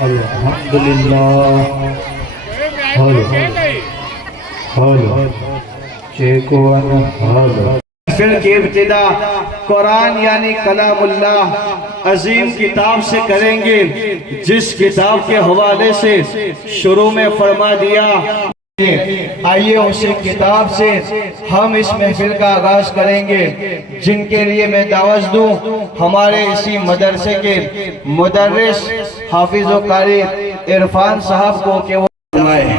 الحمدللہ محفل کی ابتدا قرآن یعنی کلام اللہ عظیم کتاب سے کریں گے، جس کتاب کے حوالے سے شروع میں فرما دیا۔ آئیے اسی کتاب سے ہم اس محفل کا آغاز کریں گے، جن کے لیے میں دعوت دوں ہمارے اسی مدرسے کے مدرس حافظ و قاری عرفان صاحب کو کہ وہ فرمائیں۔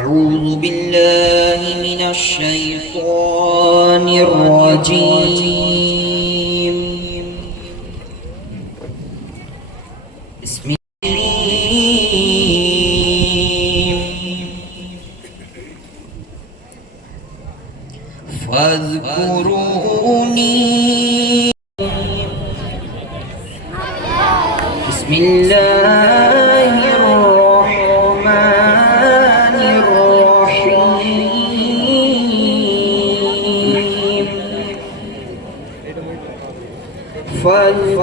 أعوذ بالله من الشيطان الرجيم. بسم الله فاذكروني بسم الله الرحمن الرحيم. فاذكروني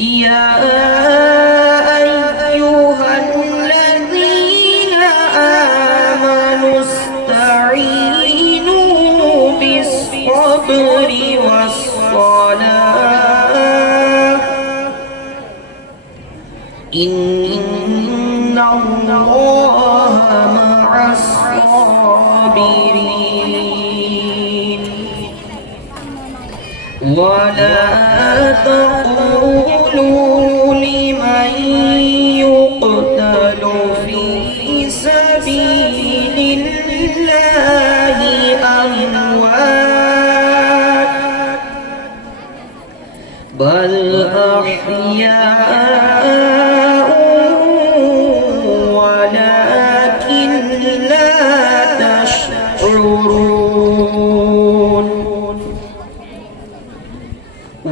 يا أيها الذين آمنوا استعينوا بالصبر والصلاة إن الله مع الصابرين. ولا تقولوا لمن يقتل في سبيل الله أموات بل أحياء ولكن لا تشعرون.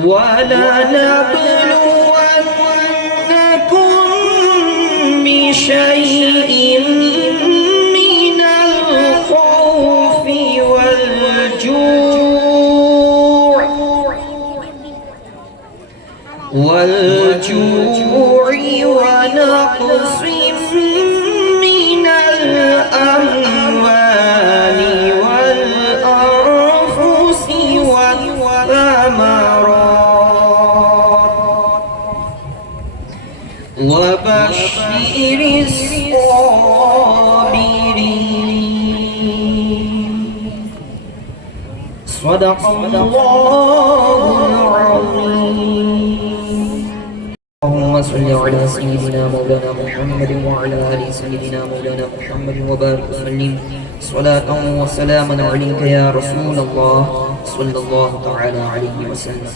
ولنبلونكم بشيء من الخوف والجوع ونقص من الأموال والأنفس والثمرات وبشر الصابرين. صدق الله العظيم. اللهم صل على سيدنا مولانا محمد وعلى آل سيدنا مولانا محمد وبارك وسلم صلاة وسلاما عليك يا رسول الله صلى الله تعالى عليه وسلم.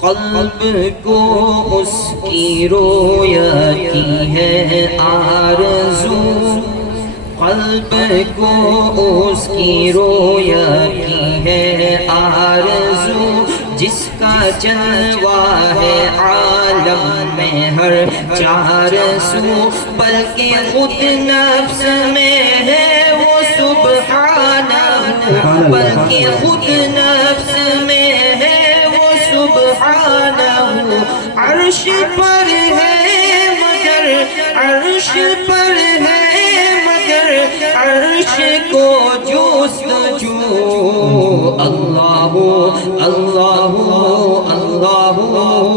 قلب کو اس کی رویا کی ہے آرزو، قلب کو اس کی رویا کی ہے آرزو، جس کا جلوہ ہے عالم میں ہر چار سو، بلکہ خود نفس میں ہے وہ سبحانہ، بلکہ خود نفس میں ہے وہ سبحانہ. عرش پر ہے مگر عرش پر ہے مگر عرش کو جستجو. اللہ اللہ اللہ اللہ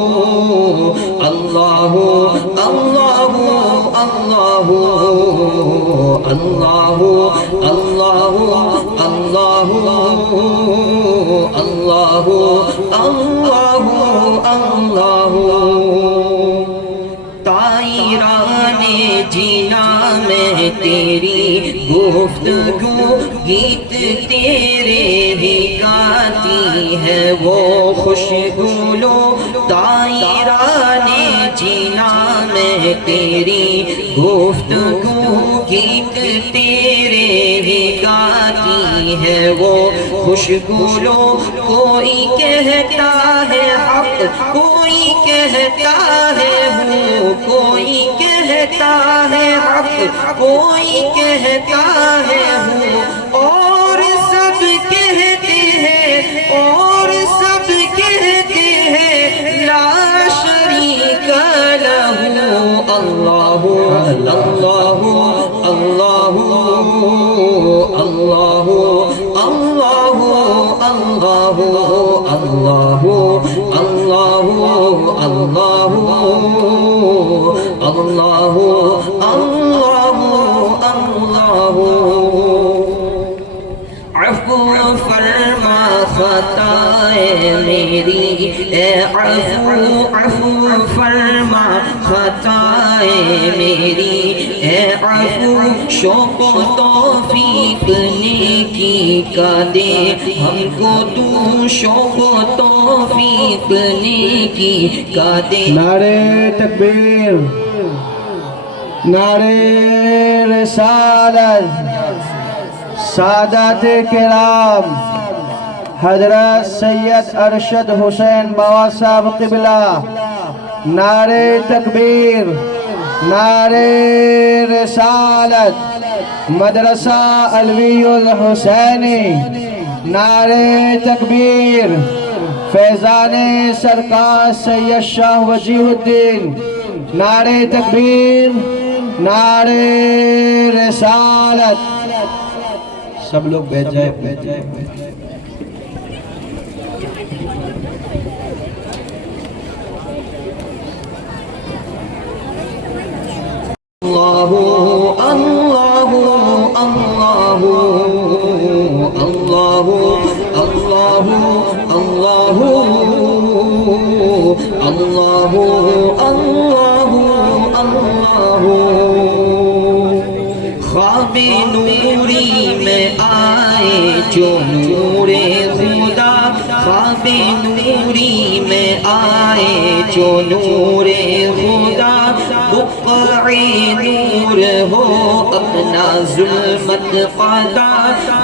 اللہ اللہ اللہ اللہ اللہ اللہ اللہ اللہ. طائران جینا میں تیری گفتگو، گیت تیرے ہی گاتی ہے وہ خوشگلو. طائران جینا ہے تیری گفتگو گیت تیرے ہی گاتی ہے وہ خوشگلو کوئی کہتا ہے حق کوئی کہتا ہے ہو کوئی کہتا ہے حق کوئی کہتا ہے ہو اور سب کہتے ہیں اور سب کہتے ہیں لا شریک لہ اللہ اللہ اللہ اللہ اللہ اللہ اللہ اللہ اللہ اللہ اللہ عفو فرما خطائے میری اے عفو فرما خطائے میری اے عفو شوق و توفیق نیکی کا دے ہم کو تو شوق و توفیق نیکی کا دے نعرے تکبیر، نعرے رسالت، سادات کرام حضرت سید ارشد حسین بابا صاحب قبلہ، نعرے تکبیر، نعرے رسالت، مدرسہ علوی الحسینی، نعرے تکبیر، فیضان سرکار سید شاہ وجیہ الدین، نعرے تکبیر، نعرے رسالت۔ سب لوگ بیٹھ جائے اللہ اللہ اللہ اللہ اللہ اللہ اللہ اللہ اللہ خواب نوری میں آئے جو نور خدا خواب نوری میں آئے جو نور خدا بقع نور ہو اپنا ظلمت قدا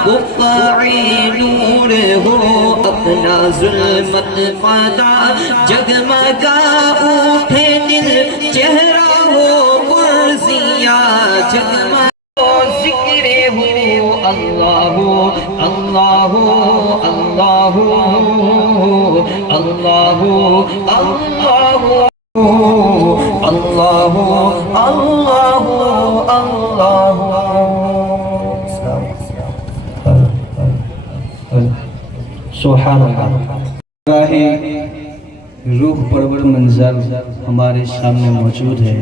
بقع نور ہو اپنا ظلمت قدا جگمگا اٹھے دل چہرہ ہو پرزیا جگمگا ذکر ہو اللہ اللہ اللہ اللہ اللہ اللہ اللہ سبحان اللہ۔ روح پرور منظر ہمارے سامنے موجود ہے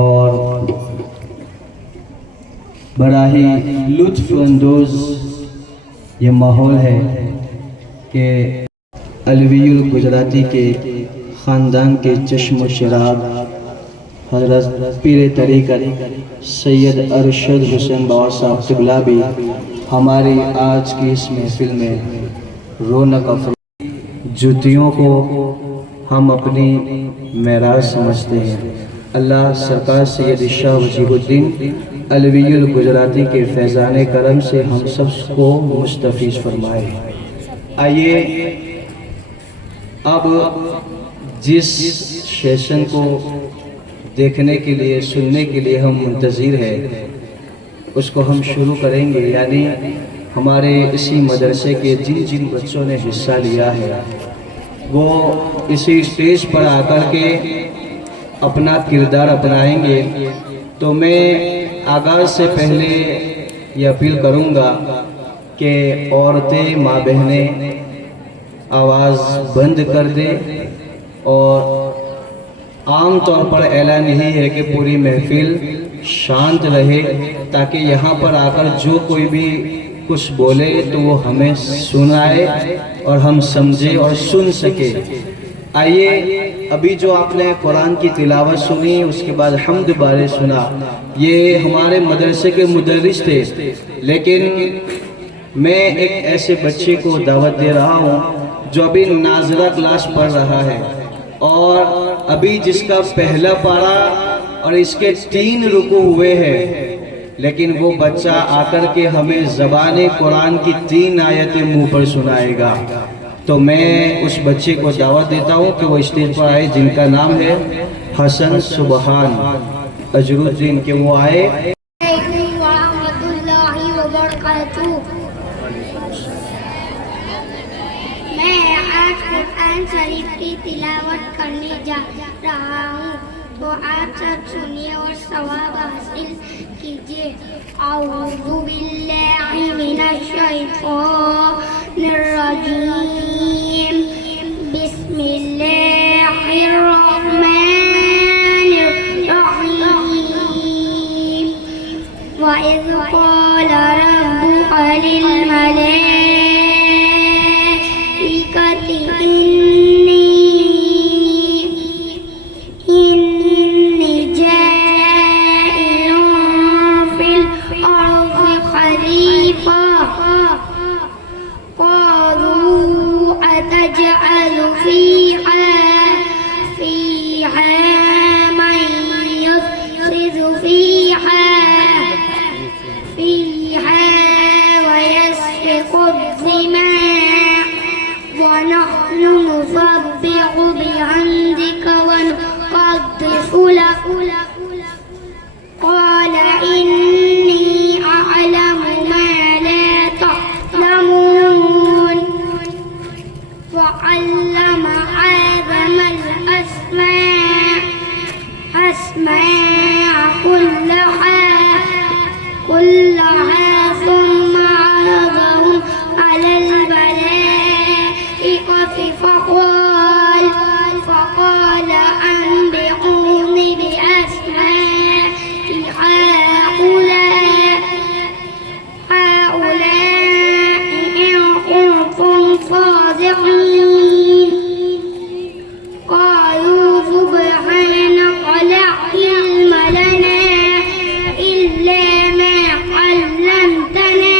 اور بڑا ہی لطف اندوز یہ ماحول ہے کہ علوی الگجراتی کے خاندان کے چشم و چراغ حضرت پیر طریقت سید ارشد حسین بابا صاحب قبلہ بھی ہماری آج کی اس محفل میں رونق افروز جوتیوں کو ہم اپنی معراج سمجھتے ہیں۔ اللہ سرکار سید شاہ وجیہ الدین علوی الگجراتی کے فیضان کرم سے ہم سب کو مستفیض فرمائے۔ آئیے اب جس سیشن کو دیکھنے کے لیے سننے کے لیے ہم منتظر ہیں اس کو ہم شروع کریں گے، یعنی ہمارے اسی مدرسے کے جن جن بچوں نے حصہ لیا ہے وہ اسی اسٹیج پر آ کر کے اپنا کردار اپنائیں گے۔ تو میں آغاز سے پہلے یہ اپیل کروں گا کہ عورتیں ماں بہنیں آواز بند کر دیں، اور عام طور پر اعلان یہی ہے کہ پوری محفل شانت رہے تاکہ یہاں پر آ کر جو کوئی بھی کچھ بولے تو وہ ہمیں سنائے اور ہم سمجھے اور سن سکے۔ آئیے ابھی جو آپ نے قرآن کی تلاوت سنی اس کے بعد حمد بارے سنا، یہ ہمارے مدرسے کے مدرس تھے، لیکن میں ایک ایسے بچے کو دعوت دے رہا ہوں جو ابھی ناظرہ کلاس پڑھ رہا ہے اور ابھی جس کا پہلا پارا اور اس کے 3 رکوع ہوئے ہیں، لیکن وہ بچہ آ کر کے ہمیں زبان قرآن کی 3 آیتیں منہ پر سنائے گا۔ تو میں اس بچے کو دعوت دیتا ہوں کہ وہ اسٹیج پر آئے، جن کا نام ہے حسن سبحان اجر الدین، کہ وہ آئے۔ علیکم ورحمۃ اللہ وبرکاتہ۔ میں آج قرآن شریف کی تلاوت کرنے جا رہا ہوں، تو آپ سب سنیے اور ثواب حاصل کیجیے۔ اعوذ باللہ من الشیطان الرجیم، بسم اللہ الرحمن الرحیم۔ وَإِذْ قَالَ رَبُّكَ لِلْمَلَائِكَةِ إِنِّي جَاعِلٌ فِي الْأَرْضِ خَلِيفَةً، قَالُوا أَتَجْعَلُ فِيهَا مَن يُفْسِدُ فِيهَا وَيَسْفِكُ الدِّمَاءَ وَنَحْنُ نُسَبِّحُ بِحَمْدِكَ وَنُقَدِّسُ لَكَ، قَالَ إِنِّي أَعْلَمُ مَا لَا تَعْلَمُونَ، وَعَلَّمَ آدَمَ الْأَسْمَاءَ كلها ثم عرضهم على الملائكة فقال أنبئوني بأسماء هؤلاء إن كنتم صادقين، قالوا سبحانك لا علم لنا إلا ما علمتنا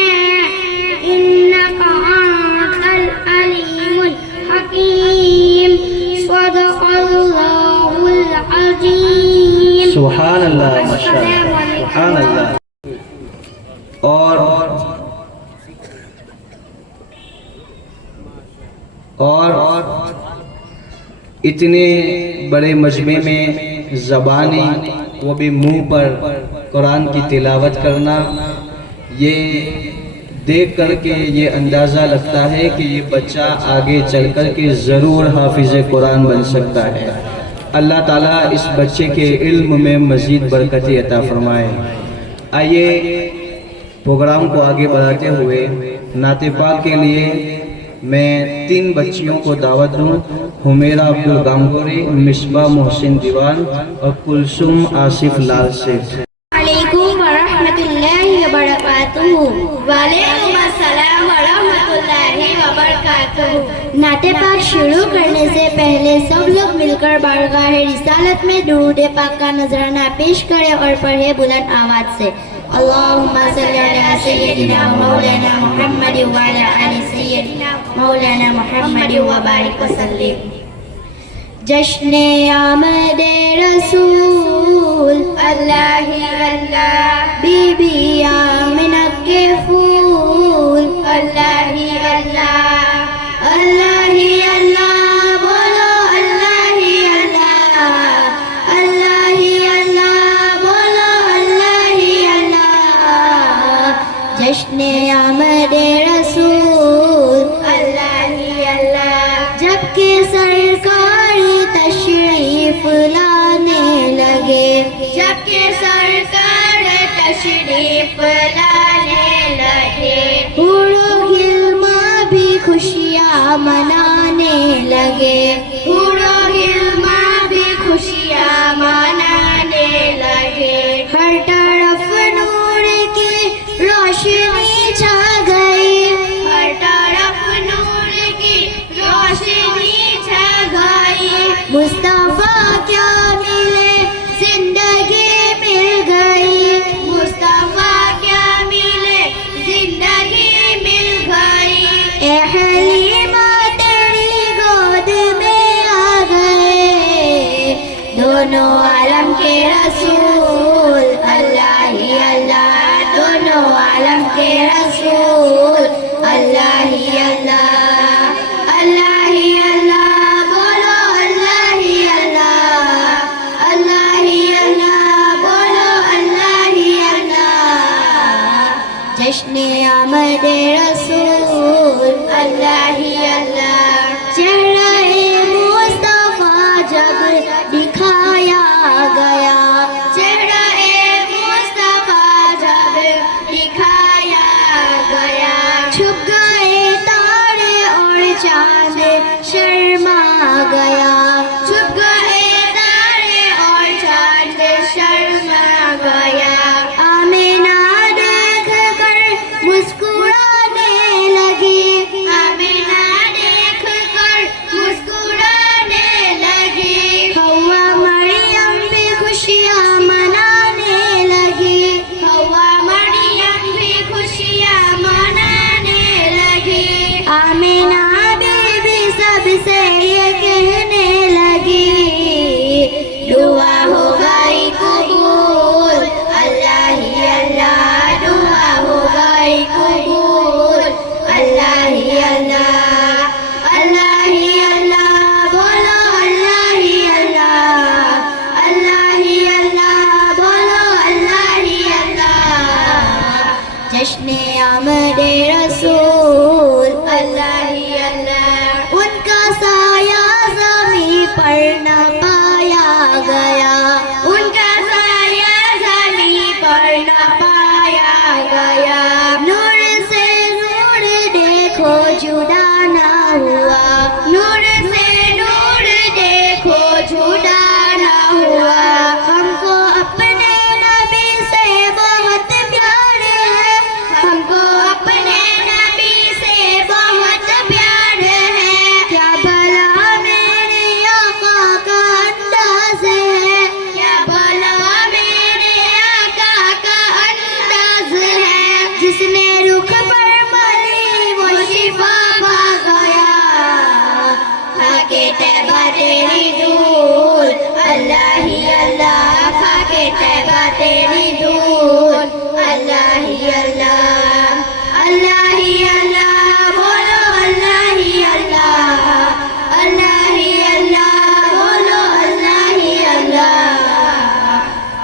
إنك أنت العليم الحكيم، صدق الله العظيم۔ سبحان اللہ، ماشاءاللہ، سبحان اللہ۔ اور اتنے بڑے مجمع میں زبانی، وہ بھی منہ پر قرآن کی تلاوت کرنا، یہ دیکھ کر کے یہ اندازہ لگتا ہے کہ یہ بچہ آگے چل کر کے ضرور حافظ قرآن بن سکتا ہے۔ اللہ تعالیٰ اس بچے کے علم میں مزید برکتی عطا فرمائے۔ آئیے پروگرام کو آگے بڑھاتے ہوئے نعت پاک کے لیے میں 3 بچیوں کو دعوت دوں، حمیرہ عبدالغامگوری، مصباح محسن دیوان اور کلثوم آصف لال سے۔ علیکم ورحمۃ اللہ وبرکاتہ۔ وعلیکم السلام ورحمۃ اللہ وبرکاتہ۔ نعت پاک شروع کرنے سے پہلے سب لوگ مل کر بارگاہ رسالت میں درود پاک کا نذرانہ پیش کریں اور پڑھے بلند آواز سے۔ اللہم صلی علی سیدنا مولانا محمد وعلی آل سیدنا مولانا محمد وبارک وسلم۔ جشن آمد رسول اللہ اللہ، بی بی آمنہ کے پھول اللہ اللہ، اللہ اللہ بولو اللہ اللہ، اللہ اللہ بولو اللہ اللہ۔ جشن آمد رسول اللہ اللہ، جب کہ سرکار تشریف لانے لگے، جب کہ سرکار تشریف لانے لگے، حور و غلما بھی خوشیاں منانے لگے، حور و غلما بھی خوشیاں منانے لگے۔ ہر طرف نور کی روشنی چھا گئی، ہر طرف نور کی روشنی چھا گئی۔ مصطفیٰ کیا ملے زندگی مل گئی، مصطفیٰ کیا ملے زندگی مل گئی۔ اے حلیمہ تیری گود میں عالم کے رسول اللہ ہی اللہ دونوں عالم کے رسول اللہ ہی اللہ اللہ ہی اللہ بولو اللہ ہی اللہ اللہ ہی اللہ بولو اللہ ہی اللہ جشن آمد رسول اللہ ہی اللہ چہرہ مصطفیٰ جب دکھایا گیا چہرہ مصطفیٰ جب دکھایا گیا چھپ گئے تارے اور چاند شرما گیا چھپ گئے تارے اور چاند شرما گیا آمینہ دیکھ کر مسکرانے لگی آمینہ دیکھ کر مسکرانے لگی حوا مریم بھی خوشیاں منانے لگی حوا مریم بھی خوشیاں منانے لگی آمینہ بیوی سب سے یہ کہنے لگی دعا ہو گئی قبول اللہ ہی اللہ دعا ہو گئی قبول اللہ ہی اللہ اللہ ہی اللہ بولو اللہ ہی اللہ اللہ ہی اللہ بولو اللہ ہی اللہ جشن آمد رسول اللہ ہی اللہ ان کا سایہ زمین پر نہ پایا گیا ان کا سایہ زمین پر نہ پایا گیا نور سے نور دیکھو جدا نہ ہوا نور سے نور دیکھو جدا نہ ہوا ہم کو اپنے نبی سے بہت پیار ہے ہم کو اپنے نبی سے بہت پیار ہے کیا بھلا میرے آقا کا انداز ہے کیا بھلا میرے آقا کا انداز ہے جس نے رخ پر ملی وہ شفا پا گیا کھا کے طیبہ تیری دھول اللہ ہی اللہ کھا کے طیبہ تیری دھول اللہ ہی اللہ اللہ ہی اللہ بولو اللہ ہی اللہ اللہ ہی اللہ بولو اللہ ہی اللہ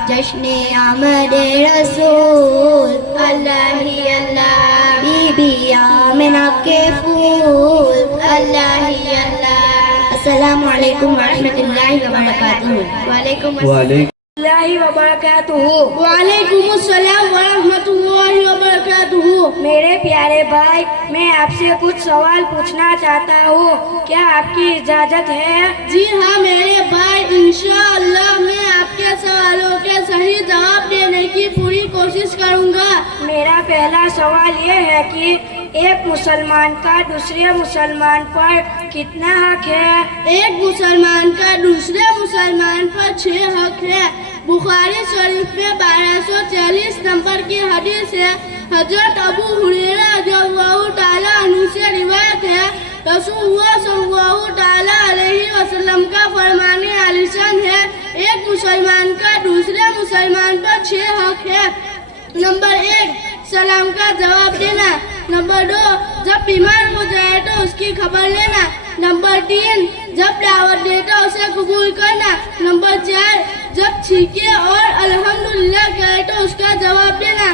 جشن آمد رسول اللہ ہی اللہ بی بی آمنہ کے پھول اللہ ہی اللہ السلام علیکم ورحمۃ اللہ وبرکاتہ وعلیکم وعلیکم اللہ وبرکاتہ وعلیکم السلام ورحمۃ اللہ وبرکاتہ میرے پیارے بھائی میں آپ سے کچھ سوال پوچھنا چاہتا ہوں کیا آپ کی اجازت ہے جی ہاں میرے بھائی انشاءاللہ میں آپ کے سوالوں کے صحیح جواب دینے کی پوری کوشش کروں گا میرا پہلا سوال یہ ہے کہ ایک مسلمان کا دوسرے مسلمان پر کتنا حق ہے ایک مسلمان کا دوسرے مسلمان پر 6 حق ہے بخاری شریف میں 1240 نمبر کی حدیث ہے حضرت ابو ہریرہ رضی اللہ تعالیٰ عنہ سے روایت ہے رسول اللہ صلی اللہ تعالیٰ علیہ وسلم کا فرمان عالی شان ہے ایک مسلمان کا دوسرے مسلمان پر 6 حق ہے نمبر 1 سلام کا جواب دینا نمبر 2 جب بیمار ہو جائے تو اس کی خبر لینا نمبر 3 جب دعوت دے تو اسے قبول کرنا نمبر 4 جب چھینکے اور الحمدللہ کہے تو اس کا جواب دینا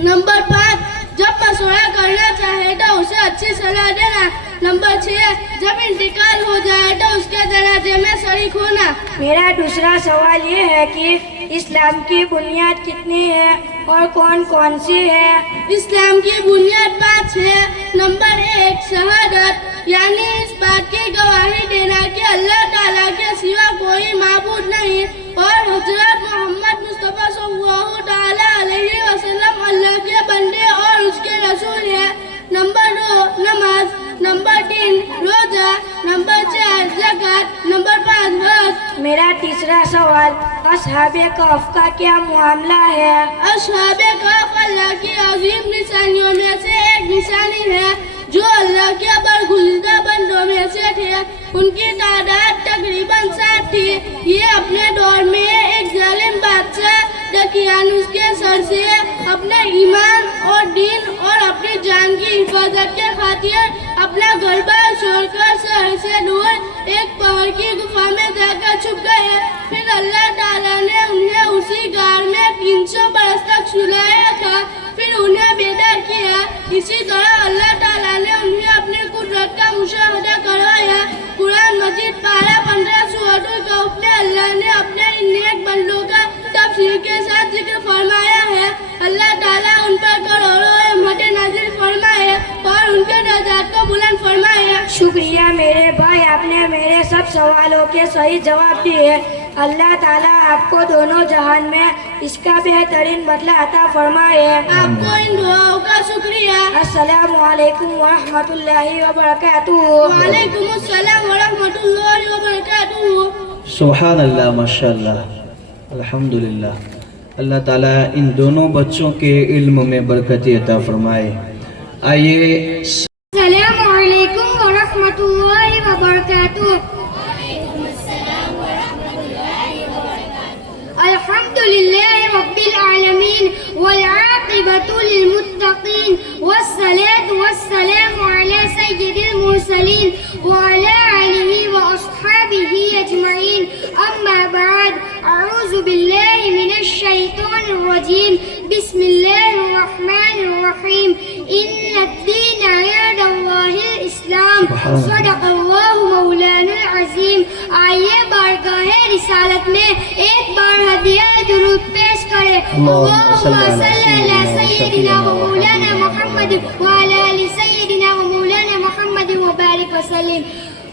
نمبر 5 جب مشورہ کرنا چاہے تو اسے اچھی صلاح دینا نمبر 6 جب انتقال ہو جائے تو اس کے جنازے میں شریک ہونا میرا دوسرا سوال یہ ہے کہ اسلام کی بنیاد کتنی ہے اور کون کون سی ہے اسلام کی بنیاد 5 ہے نمبر 1 شہادت یعنی اس بات کی گواہی دینا کہ اللہ تعالیٰ کے سوا کوئی معبود نہیں اور حضرت محمد مصطفیٰ صلی اللہ تعالیٰ علیہ وسلم اللہ کے بندے اور اس کے رسول ہیں نمبر 2 نماز نمبر 3 روزہ نمبر 4 زکوٰۃ نمبر 5 حج میرا تیسرا سوال اصحاب کہف کا کیا معاملہ ہے اصحاب کہف اللہ کی عظیم نشانیوں میں سے ایک نشانی ہے جو اللہ کے برگزیدہ بندوں میں سے تھے، ان کی تعداد تقریباً 7 تھی۔ یہ اپنے دور میں ایک ظالم بادشاہ دقیانوس کے سر سے اپنے ایمان اور دین اور اپنی جان کی حفاظت کے خاطر اپنا گھر بار چھوڑ کر شہر سے دور ایک پہاڑ کی گفا میں جا کر چھپ گئے۔ پھر اللہ تعالیٰ نے انہیں اسی غار میں 300 برس تک سلایا تھا، پھر انہیں بیدار کیا۔ اسی طرح اللہ تعالیٰ نے انہیں اپنی قدرت کا مشاہدہ کروایا۔ قرآن مجید پارہ 15 سورۃ الکہف میں اللہ نے اپنے ان نیک بندوں کا تفصیل کے ساتھ ذکر فرمایا ہے۔ اللہ تعالیٰ ان پر کروڑوں رحمت نازل فرمائے اور ان کے درجات کو بلند فرمائے۔ شکریہ میرے بھائی، آپ نے میرے سب سوالوں کے صحیح جواب دیے۔ اللہ تعالیٰ آپ کو دونوں جہان میں اس کا بہترین بدلہ عطا فرمائے۔ آپ کو ان دعاؤں کا شکریہ۔ السلام علیکم ورحمۃ اللہ وبرکاتہ۔ وعلیکم السلام ورحمۃ اللہ وبرکاتہ۔ سبحان اللہ، ماشاء اللہ، الحمدللہ۔ اللہ تعالیٰ ان دونوں بچوں کے علم میں برکتی عطا فرمائے۔ آئیے السلام علیکم ورحمۃ اللہ وبرکاتہ۔ الحمد لله رب العالمين والعاقبة للمتقين والصلاة والسلام على سيد المرسلين وعلى آله وأصحابه أجمعين، أما بعد، أعوذ بالله من الشيطان الرجيم، بسم الله الرحمن الرحيم، إن الدين عند الله الإسلام، صدق الله مولانا العظيم۔ آئیے بارگاہ رسالت میں ایک بار ہدیہ درود پیش کرے۔ اللہم صلی علی سیدنا و مولانا محمد وعلی آل سیدنا و مولانا محمد وبارک وسلم۔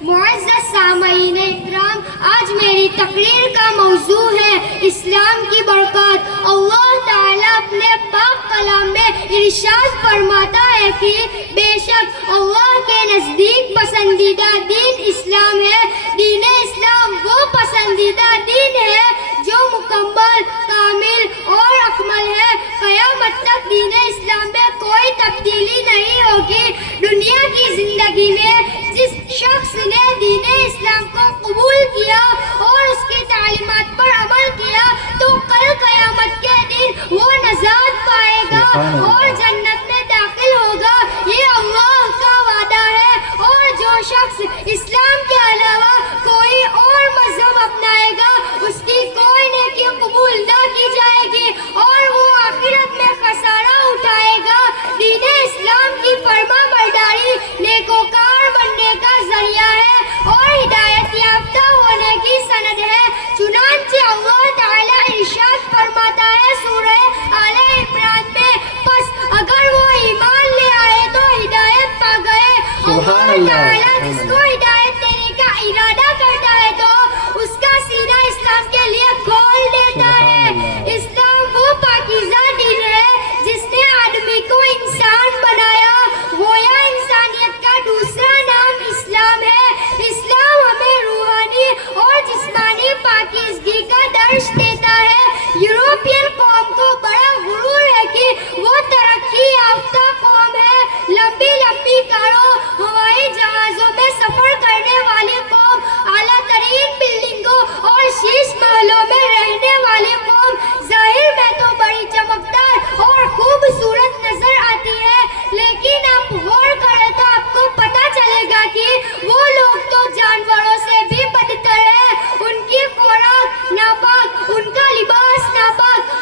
معزز سامعین اکرام، آج میری تقریر کا موضوع ہے اسلام کی برکات۔ اللہ تعالیٰ اپنے پاک کلام میں ارشاد فرماتا ہے کہ بے شک اللہ کے نزدیک پسندیدہ دین اسلام ہے۔ دین اسلام وہ پسندیدہ دین ہے جو مکمل، کامل اور اکمل ہے۔ قیامت تک دین اسلام میں کوئی تبدیلی نہیں ہوگی۔ دنیا کی زندگی میں جس شخص نے دین اسلام کو قبول کیا اور اس کی تعلیمات پر عمل کیا تو کل قیامت کے دن وہ نجات پائے گا اور جنت میں داخل ہوگا۔ یہ اللہ کا وعدہ ہے۔ اور جو شخص اسلام کے علاوہ کوئی اور مذہب اپنائے گا اس کی کوئی نیکی قبول نہ کی جائے گی اور وہ آخرت میں خسارہ اٹھائے گا۔ دین اسلام کی فرما برداری نیکوکار بننے کا ذریعہ ہے اور ہدایت یافتہ ہونے کی سند ہے۔ چنانچہ اللہ تعالیٰ ارشاد فرماتا ہے سورہ آل عمران میں، پس اگر وہ ایمان لے آئے تو ہدایت پا گئے۔ اللہ تعالیٰ جس کو ہدایت دینے کا ارادہ کرتا ہے تو اس کا سینہ اسلام کے لیے کھول دیتا ہے۔ اسلام وہ پاکیزہ دین ہے جس نے آدمی کو انسان بنایا، گویا انسانیت کا دوسرا نام اسلام ہے۔ اسلام ہمیں روحانی اور جسمانی پاکیزگی کا درس دیتا ہے۔ یورپین قوم کو بڑا غرور ہے کہ وہ ترقی یافتہ قوم ہے۔ لمبی لمبی کاروں، ہوائی جہازوں میں سفر کرنے والی قوم، اعلیٰ ترین بلڈنگوں اور شیش محلوں میں رہنے والی قوم ظاہر میں تو بڑی چمکدار اور خوبصورت نظر آتی ہے، لیکن آپ غور کریں تو آپ کو پتہ چلے گا کہ وہ لوگ تو جانوروں سے بھی بدتر ہیں۔ ان کی خوراک ناپاک، ان کا لباس ناپاک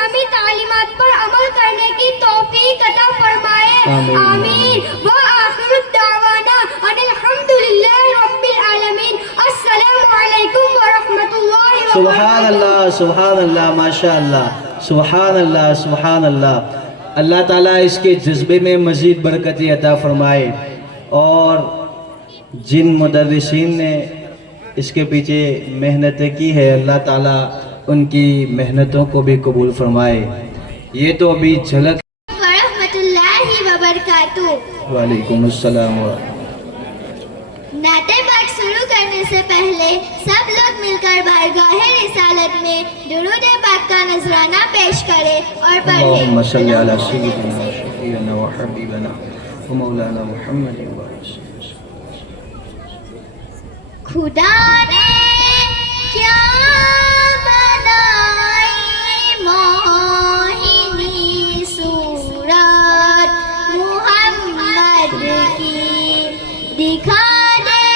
اسلامی تعلیمات پر عمل کرنے کی توفیق عطا فرمائے. آمین. وآخر الدعوانا ان الحمدللہ رب العالمین. السلام علیکم ورحمۃ اللہ وبرکاتہ. سبحان اللہ سبحان اللہ ماشاء اللہ سبحان اللہ سبحان اللہ. اللہ تعالیٰ اس کے جذبے میں مزید برکتی عطا فرمائے اور جن مدرسین نے اس کے پیچھے محنتیں کی ہے اللہ تعالیٰ ان کی محنتوں کو بھی قبول فرمائے. یہ تو ابھی جھلک. ورحمۃ اللہ وبرکاتہ. وعلیکم السلام ورحمۃ. نعت پاک شروع کرنے سے پہلے سب لوگ مل کر بارگاہ رسالت میں درود پاک کا نذرانہ پیش کریں اور اللہم صلی پڑھیں. علی سیدنا شفیعنا و حبیبنا و مولانا محمد و خدا نے کیا بنائی موہنی صورت محمد کی دکھا دے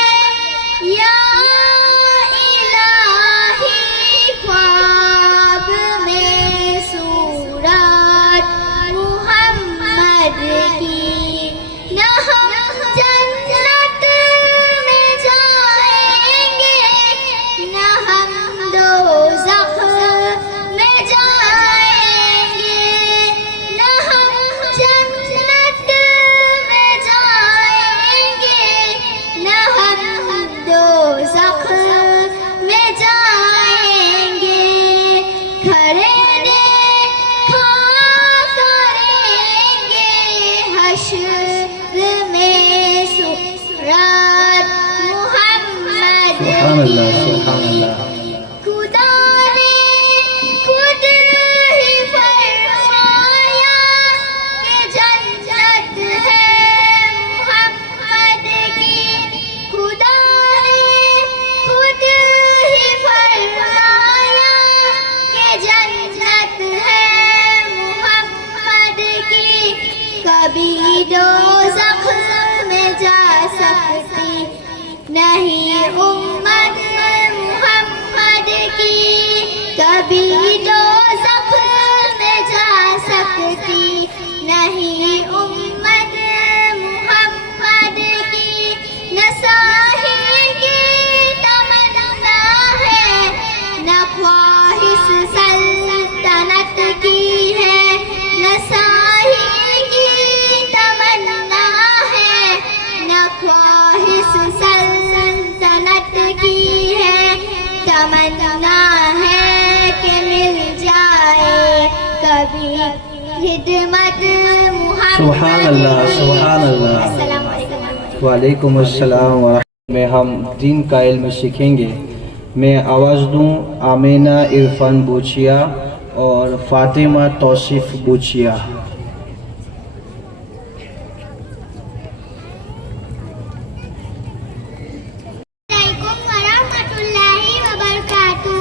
یا الہی خواب میں صورت محمد کی. نہ ہم جنت میں جائیں گے نہ ہم دوزخ میں جائیں گے. نہ ہم جنت میں جائیں گے نہ ہم دوزخ میں جائیں گے. کھڑے دیکھا کریں گے حشر میں صورت محمد سبحان اللہ کی. سبحان اللہ. خدا نے خود ہی فرمایا کہ جنت ہے محمد کی. خدا نے خود ہی فرمایا کہ جنت ہے محمد کی. کبھی دوزخ میں جا سکتی نہیں امت محمد کی. کبھی دوزخ میں جا سکتی نہیں امت محمد کی. نہ ساحل کی تمنا ہے نہ خواہش سلطنت کی ہے. نہ ساحل کی تمنا ہے نہ خواہش سلطنت کی ہے. تمنا ہے کہ مل جائے کبھی خدمت محمد. سبحان اللہ سبحان اللہ. السلام علیکم. وعلیکم السلام ورحمۃ. میں ہم دین کا علم سیکھیں گے. میں آواز دوں آمینہ عرفان بوچیا اور فاطمہ توصیف بوچیا. علیکم ورحمۃ اللہ وبرکاتہ.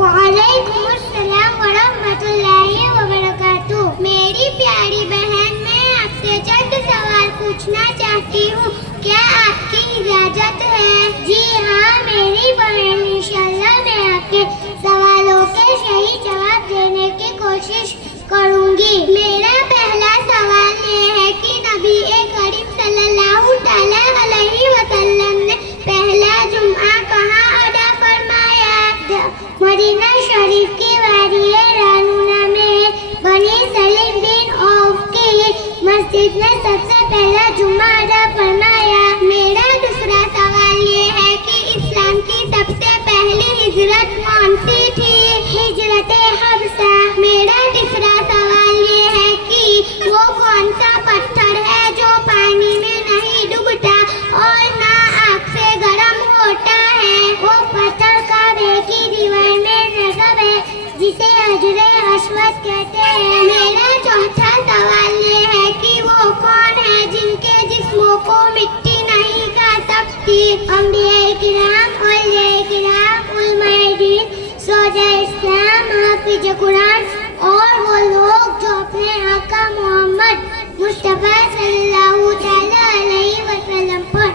وعلیکم السلام ورحمۃ اللہ وبرکاتہ. میری پیاری بہن میں آپ سے چند سوال پوچھنا چاہتی ہوں. کیا آپ کی اجازت ہے؟ جی ہاں میری بہن. انشاءاللہ میں آپ کے سوالوں کے صحیح جواب دینے کی کوشش کروں گی. میرا پہلا سوال یہ ہے کہ نبی کریم صلی اللہ تعالی علیہ وسلم نے پہلا جمعہ کہاں ادا فرمایا؟ مدینہ شریف کی وادی رانونہ میں بنی سلیم بن عوف کی مسجد میں سب سے پہلا جمعہ ادا فرمایا. میرا دوسرا سوال یہ ہے کہ اسلام کی سب سے پہلی ہجرت کون سی تھی؟ ہجرت حبشہ. میرا تیسرا سوال یہ ہے کہ وہ کون سا پتھر ہے جو پانی میں نہیں ڈوبتا اور نہ آگ سے گرم ہوتا ہے؟ وہ پتھر کعبے کی دیوار میں نصب ہے جسے حجر اسود کہتے ہیں. میرا چوتھا سوال یہ ہے کہ وہ کون ہے جن کے جسموں کو مٹی نہیں کھا سکتی؟ انبیاء کرام، اولیاء کرام، علماء دین، شہداء اسلام، حافظ قرآن اور وہ لوگ جو اپنے آقا محمد مصطفیٰ صلی اللہ تعالی علیہ وسلم پر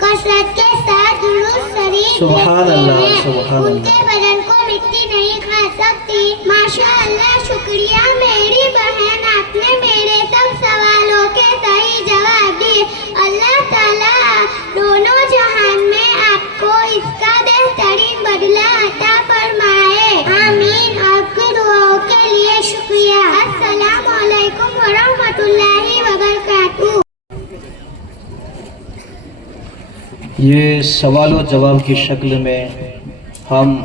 کثرت کے ساتھ درود شریف سبحان لیتے اللہ ہیں. سبحان ان اللہ. کے بدن کو مٹی نہیں کھا سکتی. ماشاء اللہ, شکریہ میری بہن, آپ نے میرے سب سوالوں کے صحیح جواب دیے. اللہ تعالیٰ دونوں جہان میں آپ کو اس کا بہترین بدلہ عطا فرمائے. آمین. آپ کی دعاؤں کے لیے شکریہ. السلام علیکم ورحمۃ اللہ وبرکاتہ. یہ سوال و جواب کی شکل میں ہم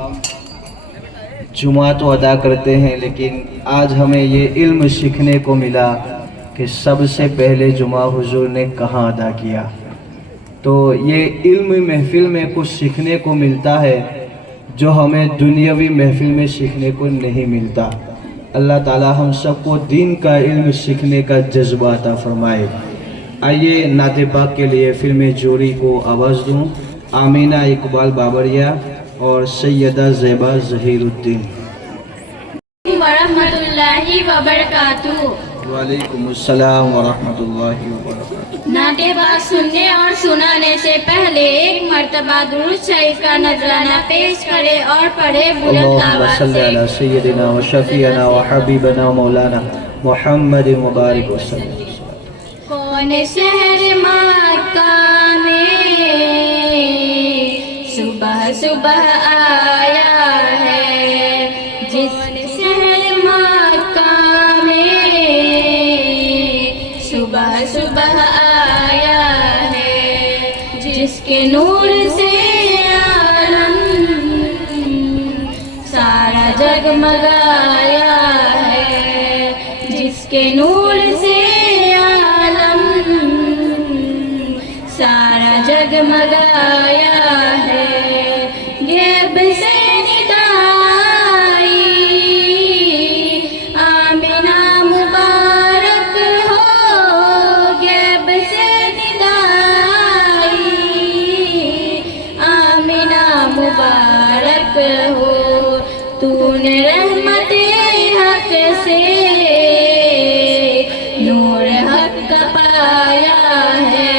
جمعہ تو ادا کرتے ہیں، لیکن آج ہمیں یہ علم سیکھنے کو ملا کہ سب سے پہلے جمعہ حضور نے کہاں ادا کیا. تو یہ علم محفل میں کچھ سیکھنے کو ملتا ہے جو ہمیں دنیاوی محفل میں سیکھنے کو نہیں ملتا. اللہ تعالی ہم سب کو دین کا علم سیکھنے کا جذبہ عطا فرمائے. آئیے نعت پاک کے لیے فلم جوڑی کو آواز دوں. آمینہ اقبال بابریا اور سیدہ زیبا ظہیر الدین. ورحمۃ اللہ وبرکاتہ. وعلیکم السلام ورحمۃ اللہ وبرکاتہ. نعت پاک سننے اور سنانے سے پہلے ایک مرتبہ درود شریف کا نذرانہ پیش کرے اور پڑھے بلند اللہم آواز صلی سے. علی سیدنا و شفیعنا و حبیبنا مولانا محمد مبارک وسلم. کون شہر مکہ میں صبح صبح آیا ہے، جس شہر مکہ میں صبح صبح آیا ہے، جس کے نور سے عالم سارا جگمگایا ہے، جس کے نور سے سارا جگمگایا ہے. غیب سے ندائی آمینہ مبارک ہو، غیب سے ندائی آمینہ مبارک ہو. تو نے رحمت حق سے نور حق کا پایا ہے،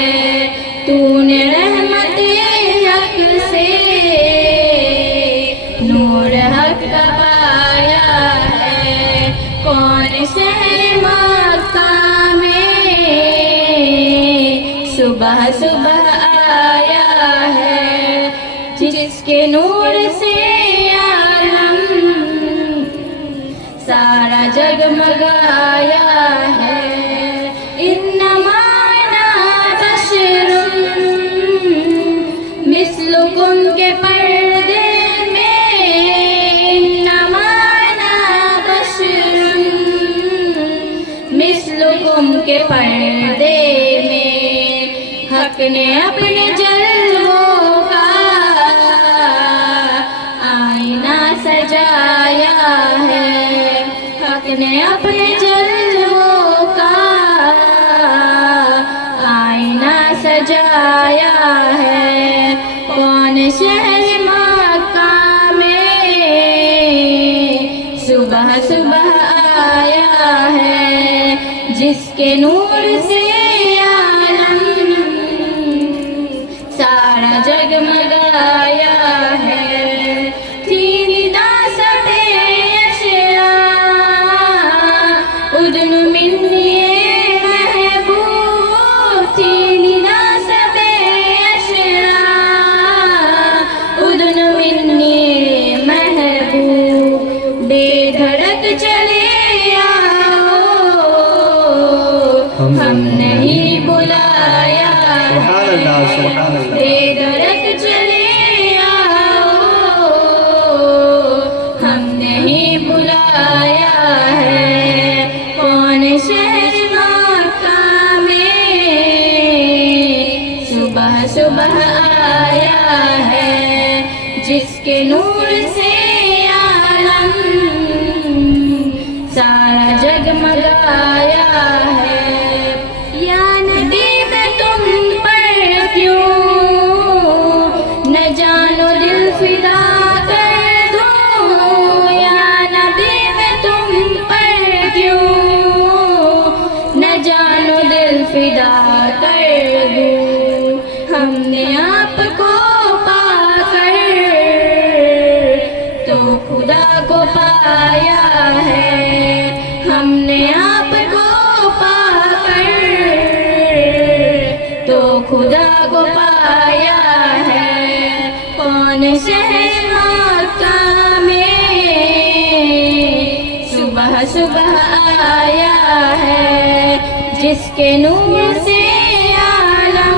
تو نے رحمت حق سے نور حق کا پایا ہے. کون شہر مکہ میں صبح صبح آیا ہے، جس کے نور سے عالم سارا جگمگایا ہے. انما انا بشر مثلکم کے پردے میں، انما انا بشر مثلکم کے پردے میں. حق نے اپنے جلووں کا آئینہ سجایا ہے، حق نے اپنے جلووں کا آئینہ سجایا ہے. کون شہر مکہ میں صبح صبح آیا ہے، جس کے نور سے عالم سارا جگمگایا ہے. تین داستے اشرا ادن منی محبوب، تین داستے اشرا ادن منی محبوب. بے دھڑک چلے آؤ، ہم نہیں بلایا سبحان اللہ سبحان اللہ. بے دھڑک چلے آؤ، ہم نہیں بلایا ہے. کون شہر مکہ میں صبح صبح آیا ہے، جس کے نور سے عالم سارا جگمگایا ہے. یا نبی میں تم پر کیوں نہ جانو دل فدا کر دوں، یا نبی میں تم پر کیوں نہ جانو دل فدا کر دوں. ہم نے آپ کو پا کر تو خدا کو پایا ہے، ہم نے آپ کو پا کر تو خدا کو پایا ہے۔ کون شہر مکہ میں صبح صبح آیا ہے، جس کے نور سے عالم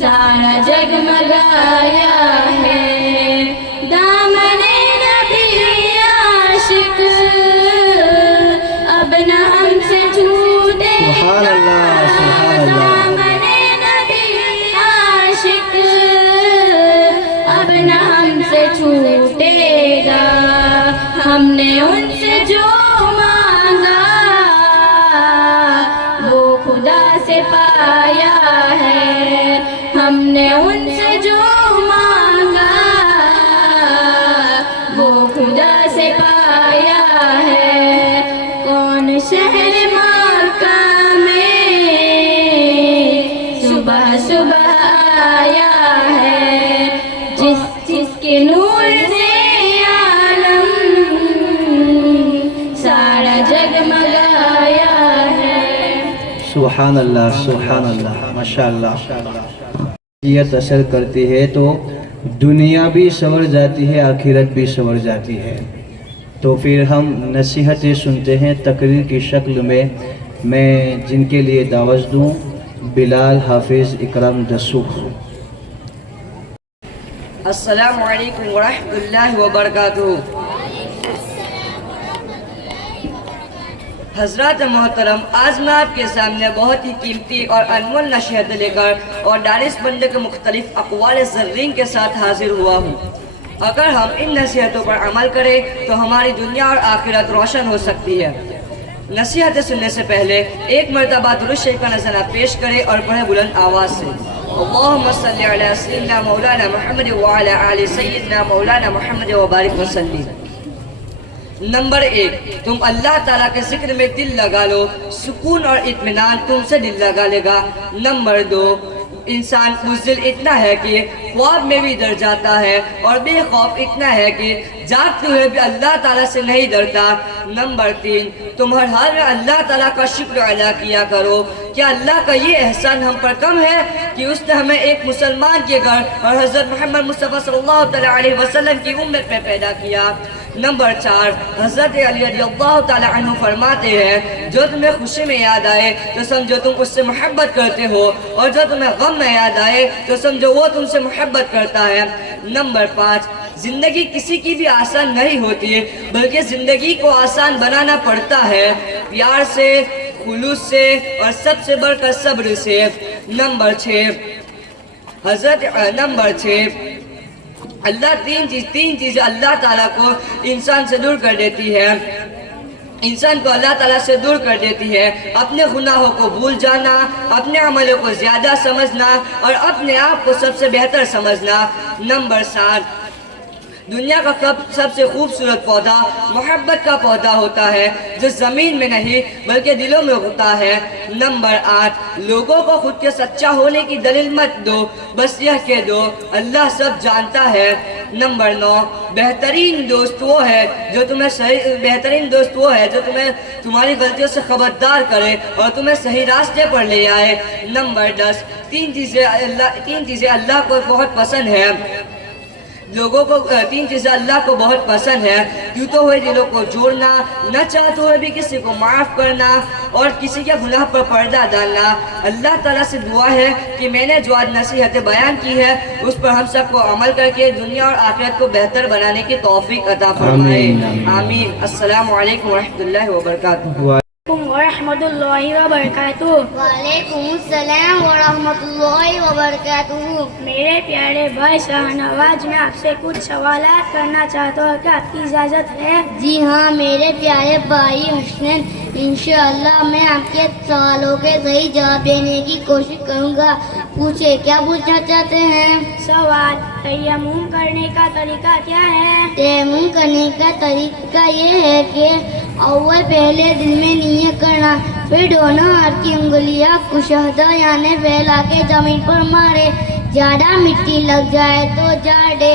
سارا جگمگایا ہے۔ دامن نبی عاشق اب نہ ہم سے چھوٹے سبحان اللہ، سبحان اللہ۔ دامن نبی عاشق اب نہ ہم سے چھوٹے گا، ہم نے ان سے جو مانگا وہ خدا سے پایا ہے، ہم نے ان سے جو مانگا وہ خدا سے پایا ہے۔ کون شہر مکہ میں صبح صبح آیا ہے، جس کے نور سے عالم سارا جگمگایا ہے۔ سبحان اللہ، سبحان اللہ، ماشاء اللہ۔ یہ اثر کرتی ہے تو دنیا بھی سنور جاتی ہے، آخرت بھی سنور جاتی ہے۔ تو پھر ہم نصیحتیں سنتے ہیں تقریر کی شکل میں جن کے لیے دعوت دوں، بلال حافظ اکرم دسوخ۔ السلام علیکم ورحمۃ اللہ وبرکاتہ۔ حضرات محترم، آج میں آپ کے سامنے بہت ہی قیمتی اور انمول نصیحت لے کر اور دانش بندے کے مختلف اقوال زرین کے ساتھ حاضر ہوا ہوں۔ اگر ہم ان نصیحتوں پر عمل کریں تو ہماری دنیا اور آخرت روشن ہو سکتی ہے۔ نصیحتیں سننے سے پہلے ایک مرتبہ درود شریف کا نذرانہ پیش کریں اور پڑھیں بلند آواز سے۔ اللہم صلی علی سیدنا مولانا محمد وعلی آل سیدنا مولانا محمد وبارک وسلم۔ نمبر 1، تم اللہ تعالیٰ کے ذکر میں دل لگا لو، سکون اور اطمینان تم سے دل لگا لے گا۔ نمبر 2، انسان بزدل اتنا ہے کہ خواب میں بھی ڈر جاتا ہے اور بے خوف اتنا ہے کہ جاگتے ہوئے بھی اللہ تعالیٰ سے نہیں ڈرتا۔ نمبر 3، تم ہر حال میں اللہ تعالیٰ کا شکر ادا کیا کرو۔ کیا اللہ کا یہ احسان ہم پر کم ہے کہ اس نے ہمیں ایک مسلمان کے گھر اور حضرت محمد مصطفیٰ صلی اللہ علیہ وسلم کی امت میں پیدا کیا۔ نمبر 4، حضرت علی رضی اللہ تعالیٰ عنہ فرماتے ہیں جو تمہیں خوشی میں یاد آئے تو سمجھو تم اس سے محبت کرتے ہو، اور جو تمہیں غم میں یاد آئے تو سمجھو وہ تم سے محبت کرتا ہے۔ نمبر 5، زندگی کسی کی بھی آسان نہیں ہوتی بلکہ زندگی کو آسان بنانا پڑتا ہے، پیار سے، خلوص سے اور سب سے بڑھ کر صبر سے۔ نمبر 6، اللہ تین چیزیں اللہ تعالیٰ کو انسان سے دور کر دیتی ہے، انسان کو اللہ تعالیٰ سے دور کر دیتی ہے: اپنے گناہوں کو بھول جانا، اپنے عملوں کو زیادہ سمجھنا اور اپنے آپ کو سب سے بہتر سمجھنا۔ نمبر 7، دنیا کا سب سے خوبصورت پودا محبت کا پودا ہوتا ہے جو زمین میں نہیں بلکہ دلوں میں اگتا ہے۔ نمبر 8، لوگوں کو خود کے سچا ہونے کی دلیل مت دو، بس یہ کہہ دو اللہ سب جانتا ہے۔ نمبر 9، بہترین دوست وہ ہے جو تمہیں تمہاری غلطیوں سے خبردار کرے اور تمہیں صحیح راستے پر لے آئے۔ نمبر 10، تین چیزیں اللہ کو بہت پسند ہے، تین چیزیں اللہ کو بہت پسند ہے: ٹوٹے ہوئے دلوں کو جوڑنا، نہ چاہتے ہوئے بھی کسی کو معاف کرنا اور کسی کے گناہ پر پردہ ڈالنا۔ اللہ تعالیٰ سے دعا ہے کہ میں نے جو آج نصیحتیں بیان کی ہے اس پر ہم سب کو عمل کر کے دنیا اور آخرت کو بہتر بنانے کی توفیق عطا فرمائے۔ آمین۔ السلام علیکم ورحمۃ اللہ وبرکاتہ۔ ورحمۃ اللہ وبرکاتہ۔ وعلیکم السلام ورحمۃ اللہ وبرکاتہ۔ میرے پیارے بھائی شاہ نواز، میں آپ سے کچھ سوالات کرنا چاہتا ہوں، کیا آپ کی اجازت ہے؟ جی ہاں میرے پیارے بھائی حسنین، انشاءاللہ میں آپ کے سوالوں کے صحیح جواب دینے کی کوشش کروں گا۔ پوچھے، کیا پوچھنا چاہتے ہیں؟ سوال: تیمم کرنے کا طریقہ کیا ہے؟ تیمم کرنے کا طریقہ یہ ہے کہ اول پہلے دل میں نیت کرنا، پھر دونوں ہاتھ کی انگلیاں کشادہ یعنی پھیلا کے زمین پر مارے، زیادہ مٹی لگ جائے تو جھاڑ دے،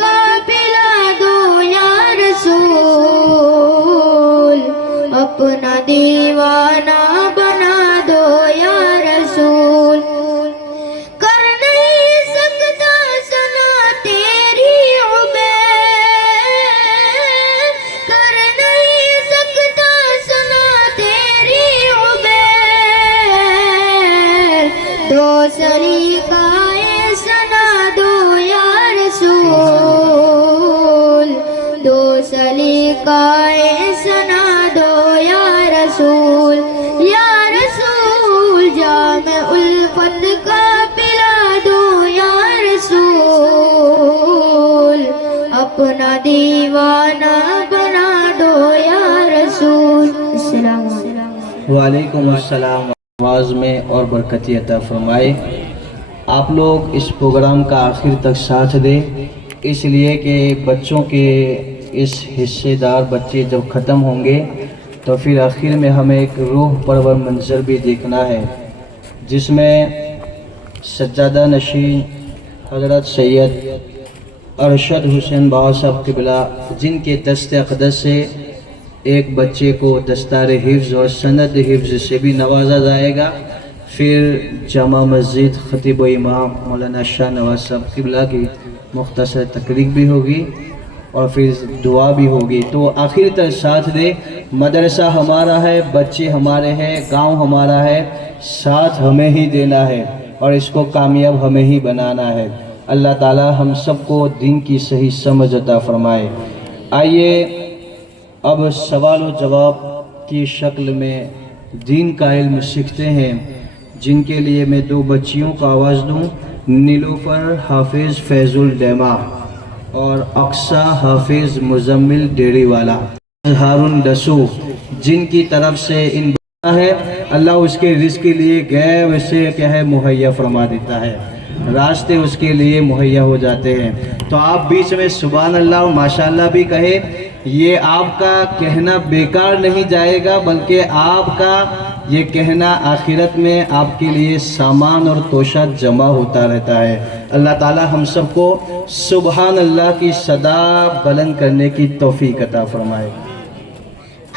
کا پلا دو یا رسول، اپنا دیوانہ بنا دو یا رسول، کر نہیں سکتا سنا تیری عبید، کر نہیں سکتا سنا تیری عبید، دو سلیقہ سنا دو یا رسول، دو سلیقہ سنا دو یا رسول، یا رسول جام الفت کا پلا دو یا رسول، اپنا دیوانہ بنا دو یا رسول۔ السلام علیکم۔ وعلیکم السلام۔ آواز میں اور برکتی عطا فرمائے۔ آپ لوگ اس پروگرام کا آخر تک ساتھ دیں، اس لیے کہ بچوں کے اس حصے دار بچے جب ختم ہوں گے تو پھر آخر میں ہمیں ایک روح پرور منظر بھی دیکھنا ہے، جس میں سجادہ نشین حضرت سید ارشد حسین بابا صاحب قبلہ، جن کے دست اقدس سے ایک بچے کو دستار حفظ اور سند حفظ سے بھی نوازا جائے گا، پھر جامع مسجد خطیب و امام مولانا شاہ نواز صاحب قبلہ کی مختصر تقریر بھی ہوگی اور پھر دعا بھی ہوگی۔ تو آخر تک ساتھ دے، مدرسہ ہمارا ہے، بچے ہمارے ہیں، گاؤں ہمارا ہے، ساتھ ہمیں ہی دینا ہے اور اس کو کامیاب ہمیں ہی بنانا ہے۔ اللہ تعالی ہم سب کو دین کی صحیح سمجھ عطا فرمائے۔ آئیے اب سوال و جواب کی شکل میں دین کا علم سیکھتے ہیں، جن کے لیے میں دو بچیوں کو آواز دوں، نیلوفر حافظ فیض الڈیما اور اقصیٰ حافظ مزمل ڈیری والا، ہارون ڈسو، جن کی طرف سے ان ہے اللہ اس کے رزق کے لیے گئے ویسے کیا ہے مہیا فرما دیتا ہے، راستے اس کے لیے مہیا ہو جاتے ہیں۔ تو آپ بیچ میں سبحان اللہ اور ماشاءاللہ بھی کہے، یہ آپ کا کہنا بیکار نہیں جائے گا، بلکہ آپ کا یہ کہنا آخرت میں آپ کے لیے سامان اور توشہ جمع ہوتا رہتا ہے۔ اللہ تعالی ہم سب کو سبحان اللہ کی صدا بلند کرنے کی توفیق عطا فرمائے۔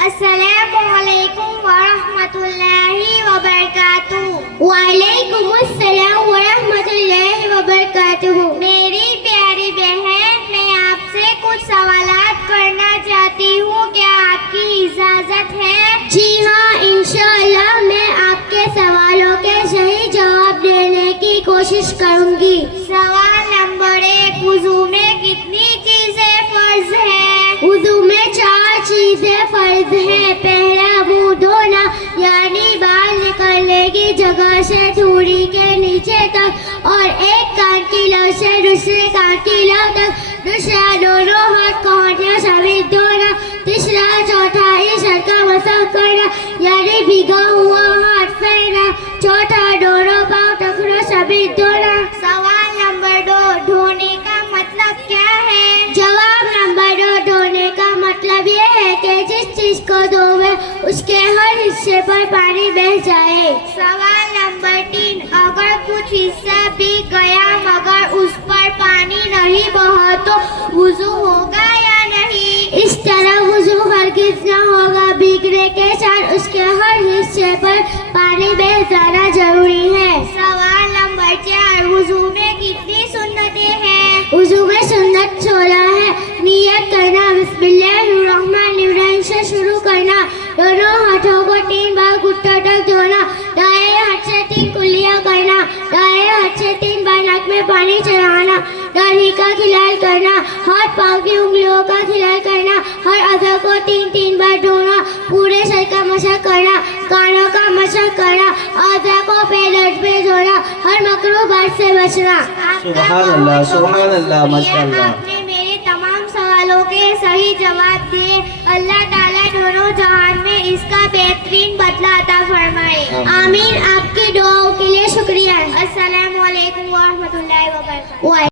السلام علیکم ورحمۃ اللہ وبرکاتہ۔ وعلیکم السلام ورحمۃ اللہ وبرکاتہ۔ میری پیاری بہن، میں آپ سے کچھ سوالات کرنا چاہتی ہوں، کیا آپ کی اجازت ہے؟ جی ہاں، انشاءاللہ میں آپ کے سوالوں کے صحیح جواب دینے کی کوشش کروں گی۔ سوال نمبر 1، وضو میں کتنی چیزیں فرض ہیں؟ وضو میں 4 چیزیں فرض ہیں۔ پہلا، منہ دھونا، یعنی بال نکلنے کی جگہ سے تھوڑی کے نیچے تک اور ایک کان کی لو سے دوسرے کان کی لو تک۔ دوسرا، دونوں ہاتھ کو ہونٹوں سمیت دھونا۔ تیسرا، چوتھائی سر کا مسح کرنا، یعنی بھیگا ہوا ہاتھ پھیرنا۔ چوتھا، دونوں پاؤں ٹخنوں سمیت دھونا۔ سوال نمبر 2، دھونے کا مطلب کیا ہے؟ جواب نمبر 2، دھونے کا مطلب یہ ہے کہ جس چیز کو دھوئے اس کے ہر حصے پر پانی بہہ جائے۔ سوال نمبر 3، اگر کچھ حصہ بھیگ گیا مگر اس پر پانی نہیں بہا تو وضو ہوگا یا نہیں؟ اس طرح وضو ہرگز نہ ہوگا، بھیگنے کے ساتھ اس کے ہر حصے پر پانی بہہ جانا ضروری ہے۔ سوال نمبر 4، وضو میں کتنی سنتیں ہیں؟ وضو میں سنت 16 ہے۔ نیت کرنا، بسم اللہ الرحمن الرحیم سے شروع کرنا، دونوں ہاتھوں کو 3 بار گھٹنوں تک دھونا، دائیں ہاتھ سے 3 کلیاں کرنا، دائیں ہاتھ سے 3 بار ناک میں پانی چڑھانا، داڑھی کا کھلال کرنا، ہاتھ پاؤں کی انگلیوں کا کھلال کرنا، ہر عضو کو 3 بار دھونا، پورے سر کا مسح کرنا، کانوں کا مسح کرنا، اعضاء کو پیلٹ میں دھونا، ہر مکروہ بات سے بچنا۔ سبحان اللہ، سبحان اللہ، ماشاءاللہ۔ آپ نے میرے تمام سوالوں کے صحیح جواب دیے۔ اللہ تعالیٰ دونوں جہان میں اس کا بہترین بدلہ عطا فرمائے۔ آمین۔ آپ کی دعاؤں کے لیے شکریہ۔ السلام علیکم ورحمۃ اللہ وبرکاتہ۔